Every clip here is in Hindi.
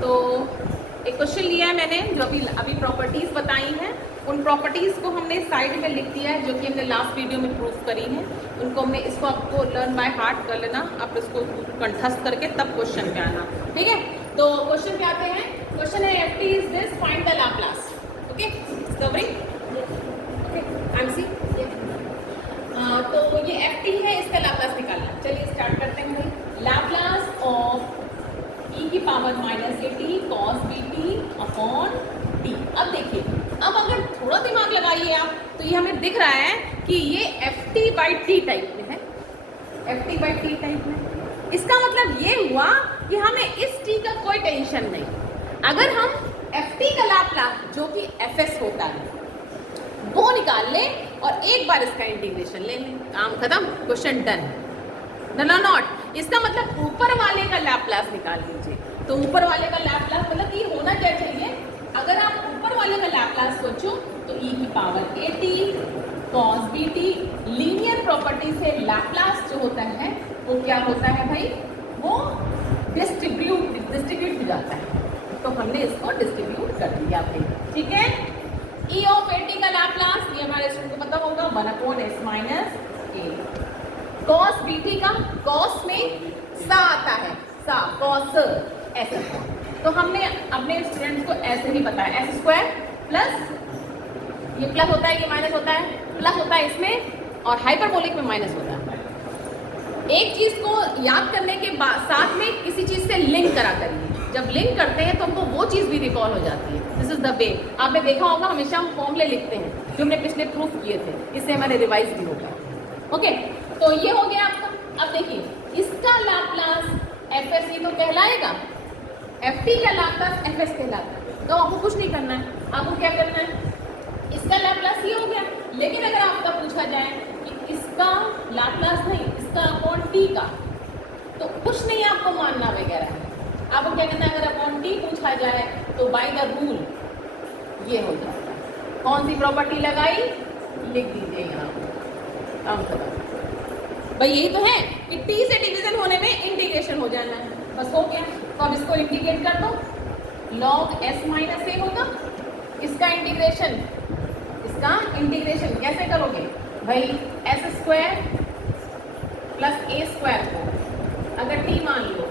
तो एक क्वेश्चन लिया है मैंने जो अभी प्रॉपर्टीज़ बताई हैं, उन प्रॉपर्टीज़ को हमने साइड में लिख दिया है जो कि हमने लास्ट वीडियो में प्रूफ करी है। उनको हमने इसको आपको लर्न बाय हार्ट कर लेना, आप इसको कंठस्थ करके तब क्वेश्चन पे आना, ठीक है। तो क्वेश्चन पे आते हैं। क्वेश्चन है F T is this, find the Laplace. Okay, discovering, okay, MC. तो ये एफ टी है, इसका लैप्लास निकालना। चलिए स्टार्ट करते हैं भाई। लैप्लास ऑफ e की power minus A T cos B T upon T. अब देखिए, अब अगर थोड़ा दिमाग लगाइए आप तो ये हमें दिख रहा है कि ये F T by T type में है, F T by T type में। इसका मतलब ये हुआ कि हमें इस टी का कोई टेंशन नहीं। अगर हम एफ टी का लैप्लास जो कि एफ एस होता है वो निकाल लें और एक बार इसका इंटीग्रेशन ले लें, काम खत्म, क्वेश्चन डन। नो नॉट, इसका मतलब ऊपर वाले का लैप्लास निकाल लीजिए। तो ऊपर वाले का लैप्लास मतलब ये होना क्या चाहिए, अगर आप ऊपर वाले का लैप्लास सोचो तो e की power A T cos B T, linear property से लैप्लास जो होता है वो क्या होता है भाई, वो डिस्ट्रीब्यूट हो जाता है। तो हमने इसको डिस्ट्रीब्यूट कर दिया भाई, ठीक है। e ऑफ ए टी का लैप्लास ये हमारे स्टूडेंट को पता होगा, 1/s माइनस ए। कॉस बी टी का, कॉस में सा आता है, सा कॉस ऐसा। तो हमने अपने स्टूडेंट्स को ऐसे ही बताया, एस स्क्वायर प्लस, ये प्लस होता है, ये माइनस होता है, प्लस होता है इसमें और हाइपरबोलिक में माइनस होता है। एक चीज को याद करने के बाद साथ में किसी चीज से लिंक करा करिए। जब लिंक करते हैं तो हमको वो चीज भी रिकॉल हो जाती है। This is the way. आपने देखा होगा हमेशा हम फॉर्मूले लिखते हैं जो हमने पिछले प्रूफ किए थे, इससे हमारे रिवाइज भी होगा। ओके, तो ये हो गया आपका। अब देखिए, इसका लैप्लास एफ एस ही तो कहलाएगा, एफ टी का लैप्लास एफ एस कहलाता है। तो आपको कुछ नहीं करना है, आपको क्या करना है, इसका लैप्लास ये हो गया। लेकिन अगर आपका पूछा जाए कि इसका लैप्लास नहीं, इसका अपॉन टी का, तो कुछ नहीं आपको मानना वगैरह है। आपको क्या करना है, अगर अपॉन टी पूछा जाए तो बाय द रूल ये हो जाता है। कौन सी प्रॉपर्टी लगाई, लिख दीजिए यहाँ, काम करो भाई। यही तो है कि टी से डिवीजन होने में इंटीग्रेशन हो जाना है, बस हो गया। तो अब इसको इंटीग्रेट कर दो, लॉग एस माइनस ए होगा। इसका इंटीग्रेशन कैसे करोगे भाई, एस स्क्वायर प्लस ए स्क्वायर को अगर टी मान लो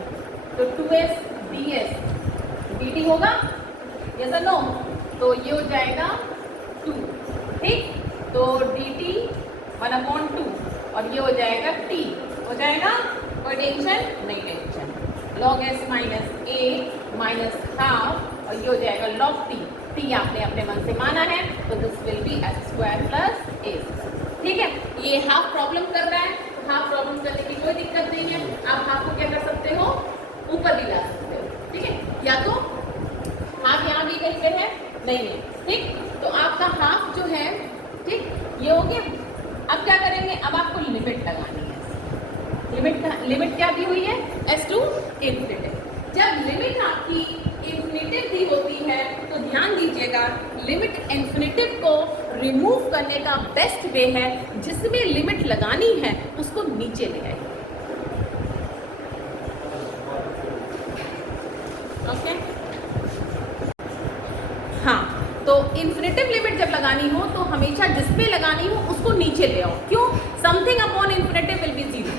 तो 2s ds dt होगा, यस और नो। तो ये हो जाएगा 2, ठीक। तो dt 1/2 और ये हो जाएगा t, हो जाएगा, कोई टेंशन नहीं, टेंशन। लॉग एस माइनस ए माइनस हाफ और ये हो जाएगा लॉग टी। टी आपने अपने मन से माना है तो this will be S square plus A, ठीक है। ये हाफ प्रॉब्लम कर रहा है, तो हाफ प्रॉब्लम करने की कोई दिक्कत नहीं है। आप हाफ को क्या कर सकते हो, ऊपर भी ला सकते हो, ठीक है। या तो हाफ यहाँ भी कहीं पे है, नहीं, ठीक। तो आपका हाफ जो है, ठीक, ये हो गया। अब क्या करेंगे, अब आपको लिमिट लगानी है। लिमिट क्या दी हुई है, एस टू इन्फिनिटिव। जब लिमिट आपकी इन्फिनिटिव दी होती है तो ध्यान दीजिएगा, लिमिट इन्फिनिटिव को रिमूव करने का बेस्ट वे है, जिसमें लिमिट लगानी है उसको नीचे ले आइए। ओके, हाँ, तो इन्फिनिटिव लिमिट जब लगानी हो तो हमेशा जिसमें लगानी हो उसको नीचे ले आओ। क्यों, something upon infinitive will be 0,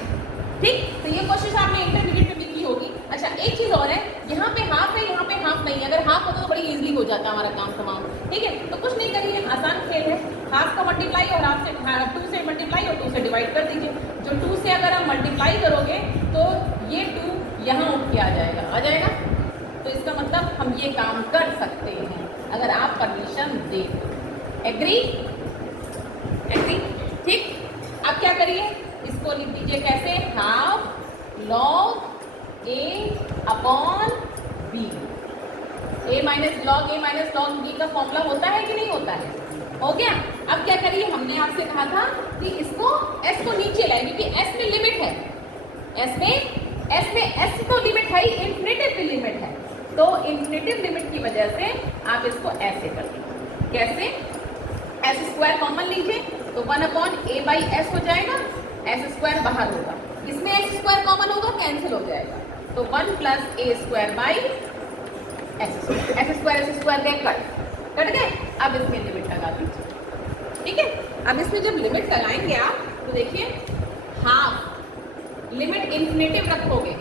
ठीक। तो ये कोशिश आपने इंटरमीडिएट में भी की होगी। अच्छा, एक चीज और है, यहाँ पे हाफ है, यहाँ पे हाफ नहीं है। अगर हाफ होता तो बड़ी इजीली हो जाता हमारा काम तमाम, ठीक है। तो कुछ नहीं करिए, आसान खेल है। हाफ का मल्टीप्लाई और हाफ से 2 से मल्टीप्लाई और 2 से डिवाइड कर दीजिए। जो 2 से अगर आप मल्टीप्लाई करोगे तो ये 2 यहाँ उठ के आ जाएगा, तो इसका मतलब हम ये काम कर सकते हैं अगर आप परमिशन दें। एग्री, ठीक। अब क्या करिए, इसको लिख दीजिए कैसे, half log a upon b। a minus log b का फॉर्मूला होता है कि नहीं होता है, हो गया। अब क्या करिए, हमने आपसे कहा था कि इसको s को नीचे लाए, क्योंकि s में लिमिट है, s तो लिमिट है ही, इन्फिनिटिव की लिमिट है। तो इन्फिनिटिव लिमिट की वजह से आप इसको ऐसे कर दीजिए, कैसे, एस स्क्वायर कॉमन लीजिए तो 1/a/s हो जाएगा, एस स्क्वायर बाहर होगा, इसमें एस स्क्वायर कॉमन होगा, कैंसिल हो जाएगा। तो 1 + a² एस स्क्वायर गए कट गए। अब इसमें लिमिट लगा दीजिए, ठीक है। अब इसमें जब लिमिट लगाएंगे आप तो देखिए हाफ लिमिट इन्फिनेटिव रखोगे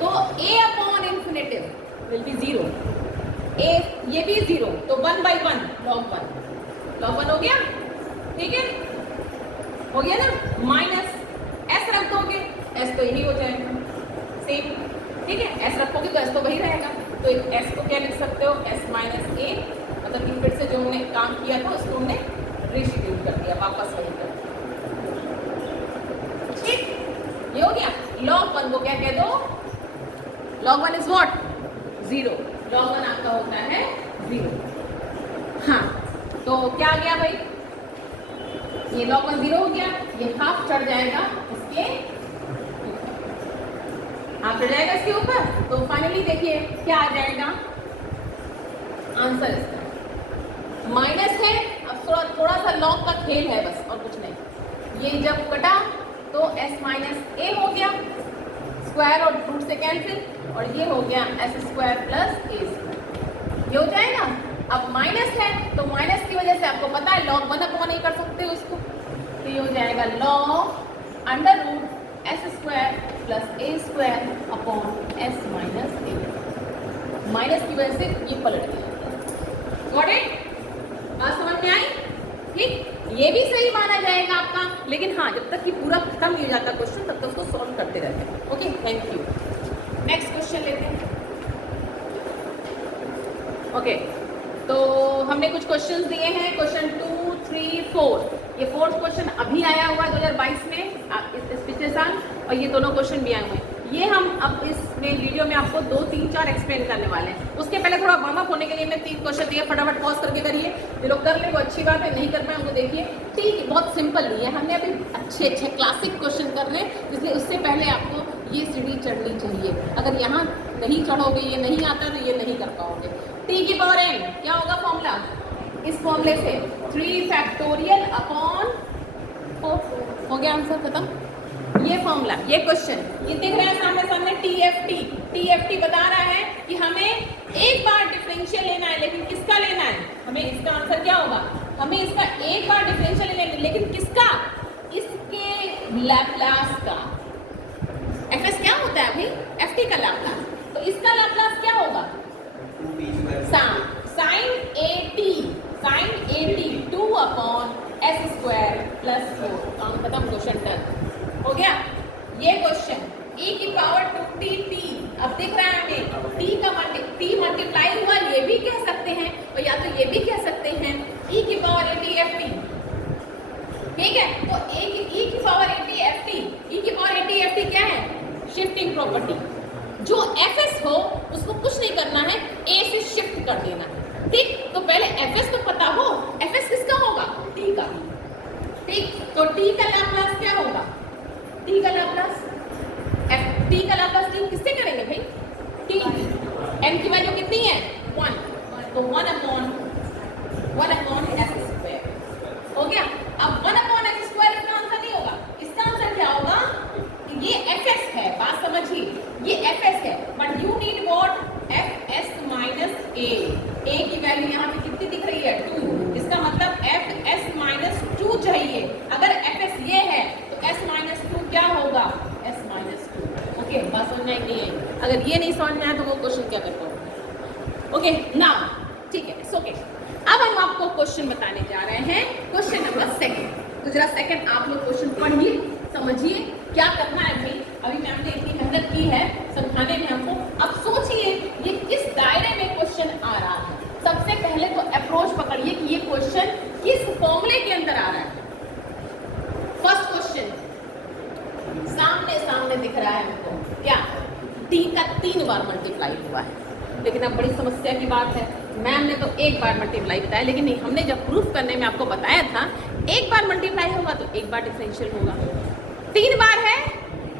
तो a upon infinitive will be 0, a ये भी 0 तो 1/1 log 1 हो गया, ठीक है, हो गया ना। माइनस s रख दोगे, s तो यही हो जाएगा सेम, ठीक है। s रखोगे तो s तो वही रहेगा, तो s को क्या लिख सकते हो, s माइनस a, मतलब कि फिर से जो हमने काम किया था उसको हमने रिशिड्यूल कर दिया, वापस वही कर दिया, ठीक। ये हो गया। log 1 को क्या कह दो, log 1 इज व्हाट 0, log 1 आपका होता है 0। हाँ तो क्या आ गया भाई, ये log 1 0 हो गया, ये हाफ चढ़ जाएगा इसके ऊपर, तो फाइनली देखिए क्या आ जाएगा आंसर इसका माइनस है। अब थोड़ा सा log का खेल है बस और कुछ नहीं। ये जब कटा तो s माइनस a हो गया, स्क्वायर और रूट से कैंसिल, और ये हो गया s square plus a square, ये हो जाएगा। अब माइनस है तो माइनस की वजह से आपको पता है log 1 अपॉन नहीं कर सकते उसको, तो ये हो जाएगा log under root s square plus a square upon s minus a। Minus की वजह से ये पलट गया। Got it? बात समझ में आई? ठीक, ये भी सही माना जाएगा आपका, लेकिन हाँ जब तक कि पूरा खत्म नहीं हो जाता क्वेश्चन तब तक उसको सॉल्व करते रहते हैं। Okay, thank you. Next question लेते हैं। ओके, तो हमने कुछ क्वेश्चंस दिए हैं, क्वेश्चन 2, 3, 4। ये 4th क्वेश्चन अभी आया हुआ है 2022 में, इस पिछले साल, और ये दोनों क्वेश्चन भी आए हुए हैं। ये हम अब इसमें वीडियो में आपको 2, 3, 4 एक्सप्लेन करने वाले हैं। उसके पहले थोड़ा वार्म अप होने के लिए हमने 3 क्वेश्चन दिए, फटाफट पॉज करके करिए। जो लोग कर ले वो अच्छी बात है, नहीं कर पाए उनको देखिए, ठीक, बहुत सिंपल नहीं है। हमने अभी अच्छे क्लासिक क्वेश्चन कर रहे हैं, इसलिए उससे पहले आपको ये सीढ़ी चढ़नी चाहिए। अगर यहाँ नहीं चढ़ोगे, ये नहीं आता तो ये नहीं कर पाओगे। t की पावर n क्या होगा फॉर्मूला, इस फॉर्मूले से 3 फैक्टोरियल अपॉन 4 हो गया, आंसर खत्म। ये फॉर्मूला, ये क्वेश्चन, ये दिख रहा है सामने TFT बता रहा है कि हमें एक बार डिफरेंशियल लेना है, लेकिन किसका लेना है, हमें इसका आंसर क्या होगा, हमें इसका एक बार डिफरेंशियल लेना है, लेकिन किसका, इसके लैप्लास का। fs क्या होता है भाई, ft का लैप्लास, तो इसका लैप्लास क्या होगा, sin at 2 upon s square plus 4। काम खत्म, क्वेश्चन डन हो गया। ये क्वेश्चन e की पावर 2t, अब दिख रहा है हमें t मल्टीप्लाई हुआ, ये भी कह सकते हैं, और या तो ये भी कह सकते हैं e की पावर at ft, ठीक है। तो e की पावर at ft क्या है, शिफ्टिंग प्रॉपर्टी। जो fs हो उसको कुछ नहीं करना है, a से शिफ्ट कर देना है, ठीक। तो पहले fs तो पता हो, fs किसका होगा, t का, ठीक। तो t का लाप्लास क्या होगा, t का लाप्लास t किससे करेंगे भाई, t, n की वैल्यू कितनी है 1, तो 1 अपॉन s स्क्वायर हो गया। अब 1 अपॉन s स्क्वायर इसका आंसर नहीं होगा, इसका आंसर क्या होगा, ये fs है, बात समझिए, ये fs है, but you need what, fs minus a की वैल्यू यहाँ पे कितनी दिख रही है 2, इसका मतलब fs माइनस 2 चाहिए। अगर fs ये है तो s माइनस 2 क्या होगा, s माइनस 2। ओके, बात समझ में आई नहीं है? अगर ये नहीं समझ में आया तो वो क्वेश्चन क्या कर पाओगे। ओके ना, ठीक है, इट्स ओके। अब हम आपको क्वेश्चन बताने जा रहे हैं, क्वेश्चन नंबर 2। तो जरा सेकंड आप लोग क्वेश्चन पढ़िए, समझिए क्या करना है भाई। अभी मैम ने इतनी मेहनत की है समझाने में हमको, अब सोचिए ये किस दायरे में क्वेश्चन आ रहा है। सबसे पहले तो अप्रोच पकड़िए कि ये क्वेश्चन किस फॉर्मूले के अंदर आ रहा है। फर्स्ट क्वेश्चन सामने दिख रहा है हमको, क्या, t का 3 बार मल्टीप्लाई हुआ है, लेकिन अब बड़ी समस्या की बात है, मैम ने तो एक बार मल्टीप्लाई बताया, लेकिन नहीं, हमने जब प्रूफ करने में आपको बताया था एक बार मल्टीप्लाई होगा तो एक बार डिफरेंशियल होगा, 3 बार है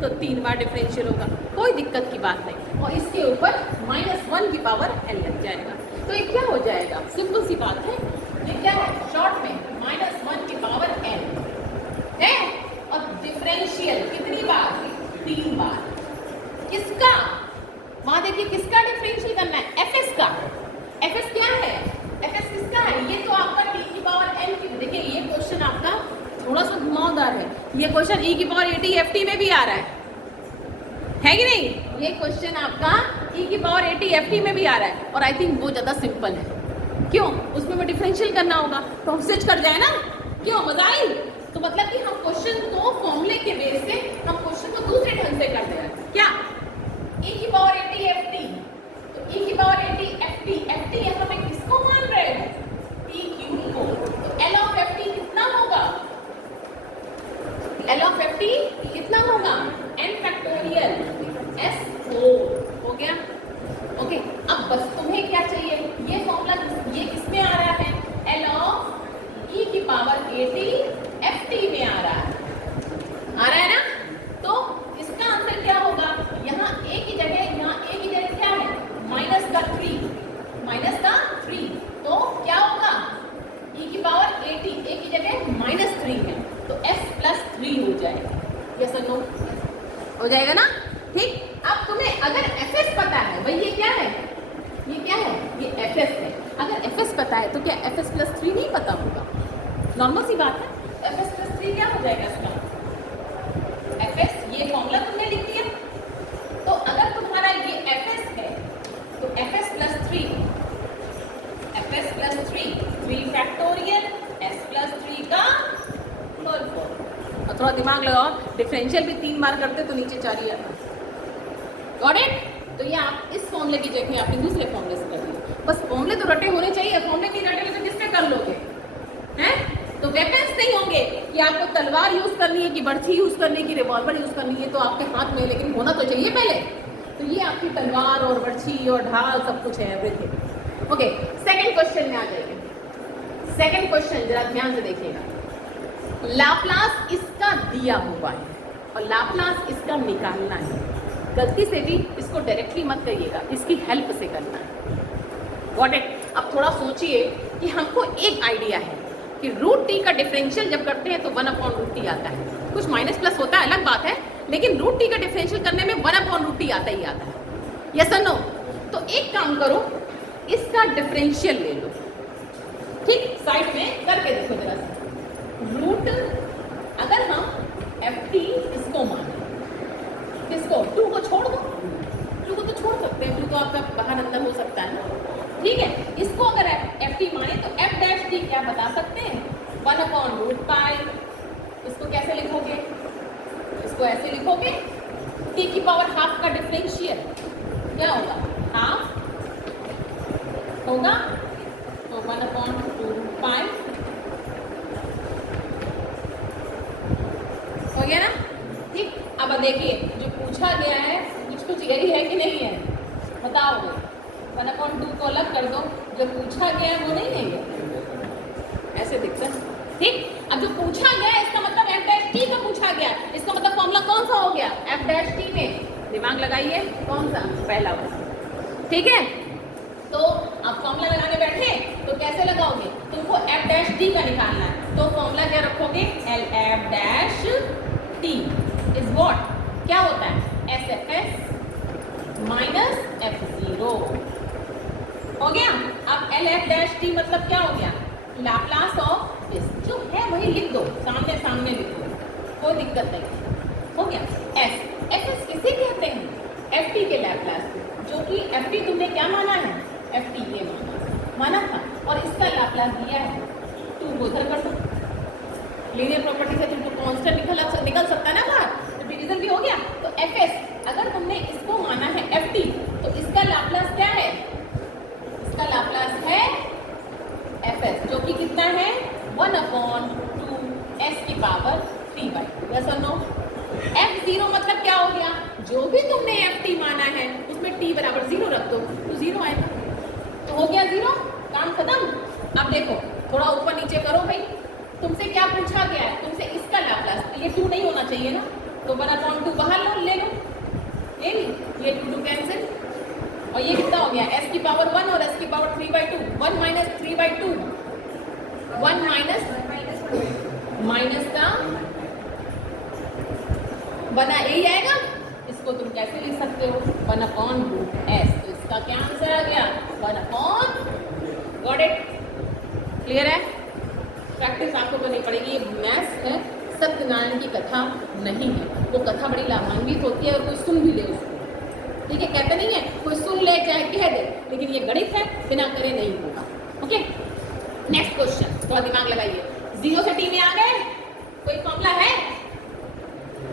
तो 3 बार डिफरेंशियल होगा, कोई दिक्कत की बात नहीं। और इसके ऊपर -1 की पावर n लग जाएगा, तो ये क्या हो जाएगा, सिंपल सी बात है, ये क्या है, शॉर्ट में -1 की पावर n है, और डिफरेंशियल कितनी बार, 3 बार, किसका, वहां देखिए किसका डिफरेंशियल करना है, एफएस का। एफएस क्या है, एफएस किसका है, ये तो आपका टी की पावर एन की। देखिए ये क्वेश्चन आपका थोड़ा सा घुमावदार है, ये क्वेश्चन ई की पावर एटी एफटी में भी आ रहा है कि नहीं? ये क्वेश्चन आपका ई की पावर एटी एफटी में भी आ रहा है, और आई थिंक वो ज़्यादा सिंपल है। क्यों? उसमें मैं डिफरेंशियल करना होगा तो हम स्विच कर जाए ना। क्यों? मजा आई? तो मतलब कि हम क्वेश्चन को फॉर्मूले के बेस से हम क्वेश्चन को दूसरे ढंग से कर दे रहे हैं। क्या? ई की पावर एटी एफटी, तो ई की पावर एटी एफटी, एफटी यहाँ पे किसको मान रहे हैं, टी क्यू को। तो एल ऑफ एफटी कितना होगा, एल ऑफ एफटी कितना होगा, एन फैक्टोरियल एस हो गया। ओके, अब बस तुम्हें क्या चाहिए, ये फॉर्मूला ये किसमें आ रहा है, एल ऑफ ई की पावर एटी एफटी में आ रहा है ना? तो इसका आंसर क्या होगा, यहाँ ए की जगह, यहाँ ए की जगह क्या है, माइनस का 3, तो क्या होगा, ई की पावर एटी, ए की जगह -3 है, तो एस प्लस 3 हो जाएगा। यस और नो? हो जाएगा ना? ठीक। अब तुम्हें अगर एफएस पता है, भाई ये क्या है, ये क्या है, ये एफएस है। अगर एफएस पता है तो क्या एफएस प्लस 3 नहीं पता होगा? नॉर्मल सी बात है। एफएस प्लस 3 क्या हो जाएगा इसका, एफएस, ये फॉर्मूला तुमने लिख दिया। तो अगर तुम्हारा ये एफएस है तो FS plus 3, 3 factorial S plus 3 का होल फॉर्म। और थोड़ा दिमाग लगाओ, डिफरेंशियल भी 3 बार करते तो नीचे 4 ही आता। Got it? तो ये आप इस फॉर्मूले की जगह आपने दूसरे फॉर्मूले से कर दिए। बस फॉर्मूले तो रटे होने चाहिए, फॉर्मूले नहीं रटे तो किससे कर लोगे, हैं? तो वेपन्स नहीं होंगे कि आपको तलवार यूज करनी है, कि बर्छी यूज करनी है, कि रिवॉल्वर यूज करनी है, तो आपके हाथ में, लेकिन होना तो चाहिए पहले। तो ये आपकी तलवार और बर्छी और ढाल सब कुछ है, एवरीथिंग। ओके, सेकंड क्वेश्चन में आ जाइए। सेकंड क्वेश्चन जरा ध्यान से देखिएगा। लाप्लास इसका दिया हुआ है और लाप्लास इसका निकालना है। गलती से भी इसको डायरेक्टली मत करिएगा, इसकी हेल्प से करना है। Got it? अब थोड़ा सोचिए कि हमको एक आइडिया है कि रूट टी का डिफरेंशियल जब करते हैं तो 1/√t आता है। कुछ माइनस प्लस होता है अलग बात है, लेकिन रूट टी का डिफरेंशियल करने में 1/√t आता ही आता है। यस और नो? तो एक काम करो, इसका डिफरेंशियल ले लो, ठीक? साइड में करके देखो जरा सा। रूट, अगर हम एफ टी इसको माने, किसको, 2 को छोड़ दो, 2 को तो छोड़ सकते हैं, 2 तो आपका बाहर अंदर हो सकता है ना, ठीक है? इसको अगर एफ टी माने तो एफ डैश टी क्या बता सकते हैं, 1/√π। इसको कैसे लिखोगे, इसको ऐसे लिखोगे, टी की पावर हाफ का डिफरेंशियल क्या होगा, हाफ होगा, तो 1/2π हो गया ना? ठीक। अब देखिए जो पूछा गया है कुछ यही है कि नहीं है, बताओगे? 1/2 को अलग कर दो, जो पूछा गया है वो नहीं है, ये ऐसे दिखता है, ठीक? अब जो पूछा गया है इसका मतलब एफ डैश टी का पूछा गया, इसका मतलब फॉर्मूला कौन सा हो गया, एफ डैश टी में। दिमाग लगाइए, कौन सा, पहला वाला, ठीक है? तो आप फॉर्मूला लगाने बैठे तो कैसे लगाओगे, तुमको एफ डैश टी का निकालना है, तो फॉर्मूला क्या रखोगे, L F dash T is what, क्या होता है, S F S minus F zero. हो गया? अब एल एफ डैश टी मतलब क्या हो गया, लाप्लास ऑफ दिस, जो है वही लिख दो, सामने सामने लिख दो, कोई दिक्कत नहीं। हो गया? एस, एफ एस किसे कहते हैं, एफ टी के लाप्लास, जो कि एफ टी तुमने क्या माना है, एफ टी के माना था, और इसका लाप्लास दिया है, 2 को उधर कर दो, लीनियर प्रॉपर्टी से तुमको कांस्टेंट निकल सकता है ना बाहर, तो डिवीजन भी हो गया। तो एफ एस अगर तुमने इसको माना है एफ टी, तो इसका लाप्लास क्या है, इसका लाप्लास है एफ एस, जो कि कितना है, 1/2 एस की पावर 3/2। यस और नो? एफ जीरो मतलब क्या हो गया, जो भी तुमने एफ टी माना है उसमें टी बराबर 0 रख दो तो 0 आएगा, तो हो गया 0, काम खत्म। अब देखो थोड़ा ऊपर नीचे करो भाई, तुमसे क्या पूछा गया है, तुमसे इसका लाप्लास, ये 2 नहीं होना चाहिए ना, तो 1/2 बाहर लो, ले लो, ले ली, ये 2 कैंसिल, और ये कितना हो गया, s की पावर 1 और s की पावर 3/2, 1 माइनस 3/2, 1 माइनस का बना यही आएगा। इसको तुम कैसे लिख सकते हो, 1/√s। तो इसका क्या आंसर आ गया? 1/। Got it? क्लियर है? प्रैक्टिस आपको करनी पड़ेगी। ये मैथ्स है, सत्यनारायण की कथा नहीं है। वो कथा बड़ी लाभान्वित होती है और कोई सुन भी ले उसको, ठीक है? कहते नहीं है कोई सुन ले चाहे कह दे, लेकिन ये गणित है, बिना करे नहीं होगा। ओके, नेक्स्ट क्वेश्चन, थोड़ा दिमाग लगाइए। 0 से t में आ गए? कोई फॉर्मूला है?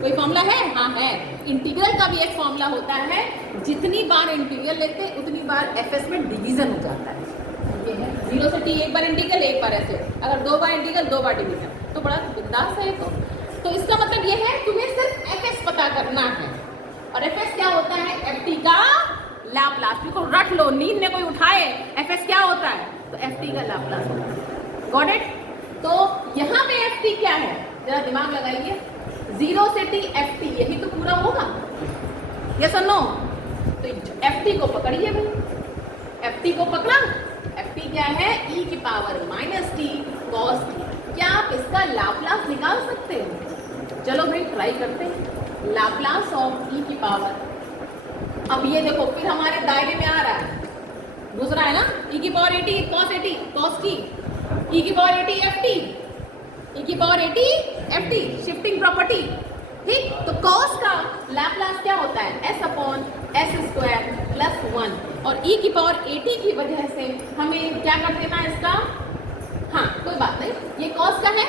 कोई फॉर्मूला है? हाँ है। इंटीग्रल का भी एक फॉर्मूला होता है, जितनी बार इंटीग्रल लेते उतनी बार एफएस में डिवीजन हो जाता है। ये है 0 से t, एक बार इंटीग्रल एक बार ऐसे, अगर 2 बार इंटीग्रल 2 बार डिवीजन, तो बड़ा बिंदास है। तो इसका मतलब ये है तुम्हें सिर्फ एफएस पता करना है। और एफएस क्या होता है? एफटी का लाप्लास। बिल्कुल रट लो, नींद में कोई उठाए, एफएस क्या होता है? तो एफटी का लाप्लास होता है। Got it? तो यहाँ पे एफटी क्या है, जरा दिमाग लगाइए। 0 से t एफटी, यही तो पूरा होगा। यस और नो? तो एफटी को पकड़िए भाई, एफटी को पकड़ा। एफटी क्या है? e की पावर -t cos t। क्या आप इसका लाप्लास निकाल सकते हैं? चलो भाई ट्राई करते हैं। लाप्लास ऑफ e की पावर, अब ये देखो फिर हमारे दायरे में आ रहा है, घुस रहा है ना। e की पावर 80 cos t, e की पावर 80 ft, e की पावर 80 ft, शिफ्टिंग प्रॉपर्टी, ठीक? तो cos का लाप्लास क्या होता है? s/s² + 1। और e की पावर 80 की वजह से हमें क्या कर देना है इसका? हाँ कोई बात नहीं, ये cos का है,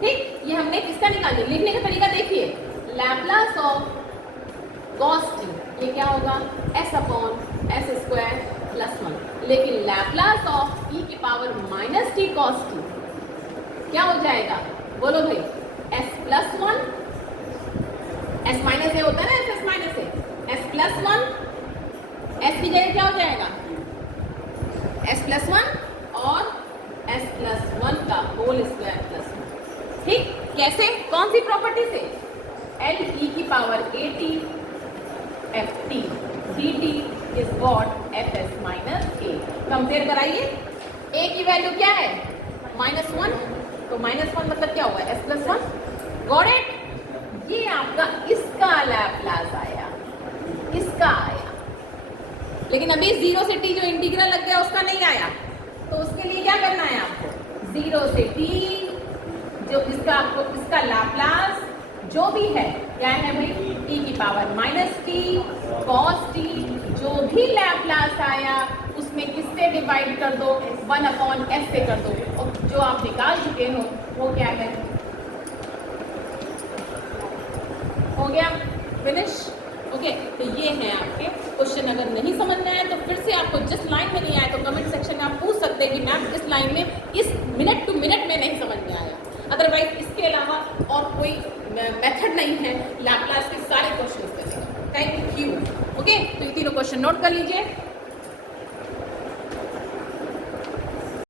ठीक? ये हमने किसका निकाल दिया? लिखने का तरीका देखिए, लैप्लास ऑफ cos t, ये क्या होगा? s/s² + 1। लेकिन लैप्लास ऑफ e की पावर -t cos t क्या हो जाएगा? बोलो भाई, s + 1, s - a होता है ना, s - a, s + 1, s की जगह क्या हो जाएगा? s + 1 और s + 1 का होल स्क्वायर + 1। ठीक? कैसे? कौन सी प्रॉपर्टी से? L e की power 80 ft dt is what? fs - a। Compare कराइए, a की वैल्यू क्या है? -1, तो -1 मतलब क्या हुआ? s + 1। Got it? ये आपका इसका लैप्लास आया, इसका आया। लेकिन अभी 0 से t जो इंटीग्रल लग गया उसका नहीं आया, तो उसके लिए क्या करना है आपको? 0 से t जो इसका आपको इसका लाप्लास जो भी है क्या है भाई? e की पावर -t cos t, जो भी लैप्लास आया उसमें किससे डिवाइड कर दो? 1/s से कर दो। और जो आप निकाल चुके हो वो क्या है? हो गया फिनिश। ओके, तो ये है आपके क्वेश्चन। अगर नहीं समझ में आया तो फिर से आपको जिस लाइन में नहीं आया तो कमेंट सेक्शन में आप पूछ सकते हैं कि मैम इस लाइन में इस मिनट टू मिनट में नहीं समझ में आया। अदरवाइज इसके अलावा और कोई मेथड नहीं है लैप्लास के सारे क्वेश्चंस करने का। Thank you. ओके, तो ये तीनों क्वेश्चन नोट कर लीजिए।